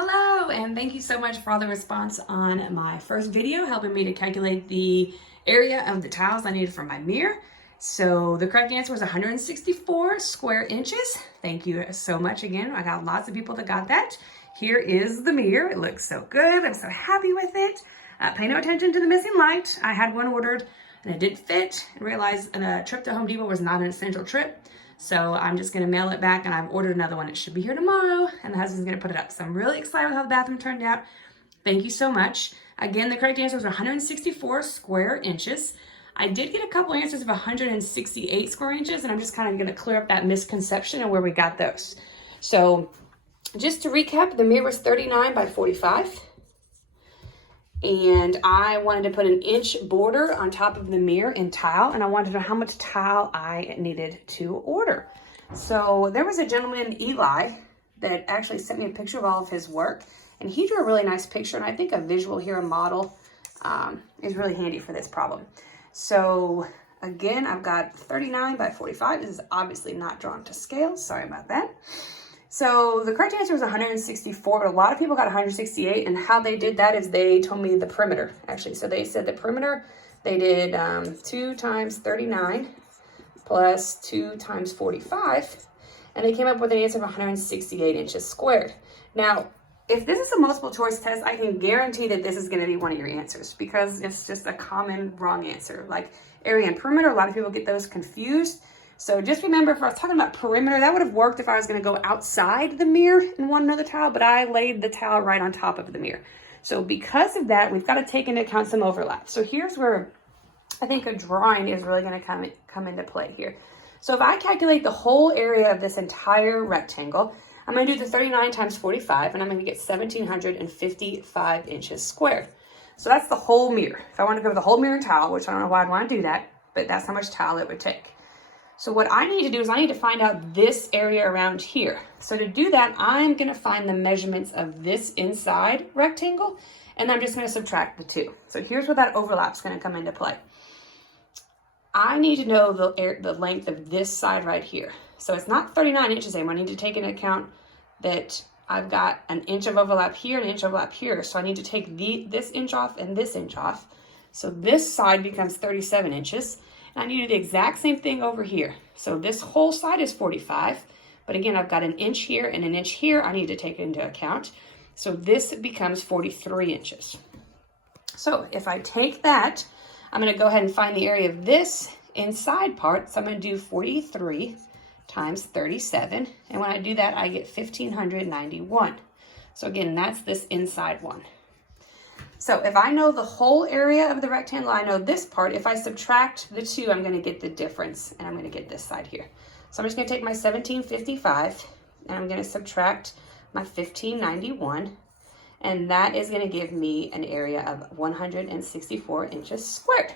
Hello, and thank you so much for all the response on my first video, helping me to calculate the area of the tiles I needed for my mirror. So the correct answer was 164 square inches. Thank you so much again. I got lots of people that got that. Here is the mirror. It looks so good. I'm so happy with it. Pay no attention to the missing light. I had one ordered and it didn't fit. I realized a trip to Home Depot was not an essential trip. So I'm just gonna mail it back, and I've ordered another one. It should be here tomorrow, and the husband's gonna put it up. So I'm really excited with how the bathroom turned out. Thank you so much. Again, the correct answer was 164 square inches. I did get a couple answers of 168 square inches, and I'm just kind of gonna clear up that misconception and where we got those. So just to recap, the mirror was 39 by 45. And I wanted to put an inch border on top of the mirror in tile, and I wanted to know how much tile I needed to order. So there was a gentleman, Eli, that actually sent me a picture of all of his work, and he drew a really nice picture, and I think a visual here, a model, is really handy for this problem. So again, I've got 39 by 45. This is obviously not drawn to scale. Sorry about that. So the correct answer was 164, but a lot of people got 168, and how they did that is they told me the perimeter, actually. So they said the perimeter, they did 2 times 39 plus 2 times 45, and they came up with an answer of 168 inches squared. Now, if this is a multiple choice test, I can guarantee that this is going to be one of your answers, because it's just a common wrong answer. Like area and perimeter, a lot of people get those confused. So just remember, if I was talking about perimeter, that would have worked if I was going to go outside the mirror and want another tile, but I laid the tile right on top of the mirror. So because of that, we've got to take into account some overlap. So here's where I think a drawing is really going to come into play here. So if I calculate the whole area of this entire rectangle, I'm going to do the 39 times 45, and I'm going to get 1,755 inches squared. So that's the whole mirror. If I want to go with the whole mirror tile, which I don't know why I'd want to do that, but that's how much tile it would take. So what I need to do is I need to find out this area around here. So to do that, I'm going to find the measurements of this inside rectangle, and I'm just going to subtract the two. So here's where that overlap's going to come into play. I need to know the length of this side right here. So it's not 39 inches anymore. I need to take into account that I've got an inch of overlap here and an inch of overlap here. So I need to take this inch off and this inch off. So this side becomes 37 inches. I need to do the exact same thing over here. So this whole side is 45, but again, I've got an inch here and an inch here I need to take into account. So this becomes 43 inches. So if I take that, I'm going to go ahead and find the area of this inside part. So I'm going to do 43 times 37. And when I do that, I get 1,591. So again, that's this inside one. So if I know the whole area of the rectangle, I know this part. If I subtract the two, I'm going to get the difference, and I'm going to get this side here. So I'm just going to take my 1,755, and I'm going to subtract my 1,591, and that is going to give me an area of 164 inches squared.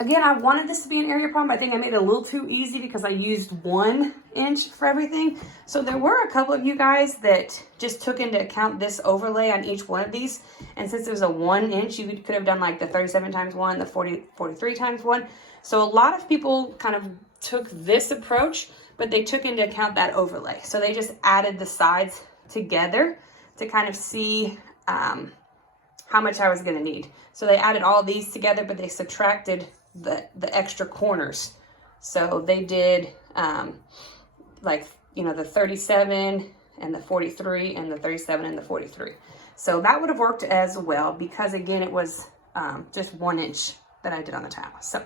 Again, I wanted this to be an area problem. I think I made it a little too easy because I used 1 inch for everything. So there were a couple of you guys that just took into account this overlay on each one of these. And since it was a 1 inch, you could have done like the 37 times 1, the 43 times 1. So a lot of people kind of took this approach, but they took into account that overlay. So they just added the sides together to kind of see how much I was going to need. So they added all these together, but they subtracted the extra corners. So they did the 37 and the 43 and the 37 and the 43. So that would have worked as well, because again, it was just 1 inch that I did on the tile. So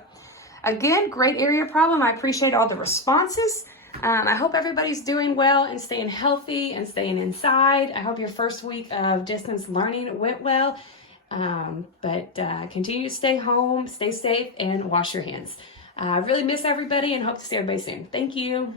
again, great area problem. I appreciate all the responses. I hope everybody's doing well and staying healthy and staying inside. I hope your first week of distance learning went well. Continue to stay home, stay safe, and wash your hands. I really miss everybody and hope to see everybody soon. Thank you.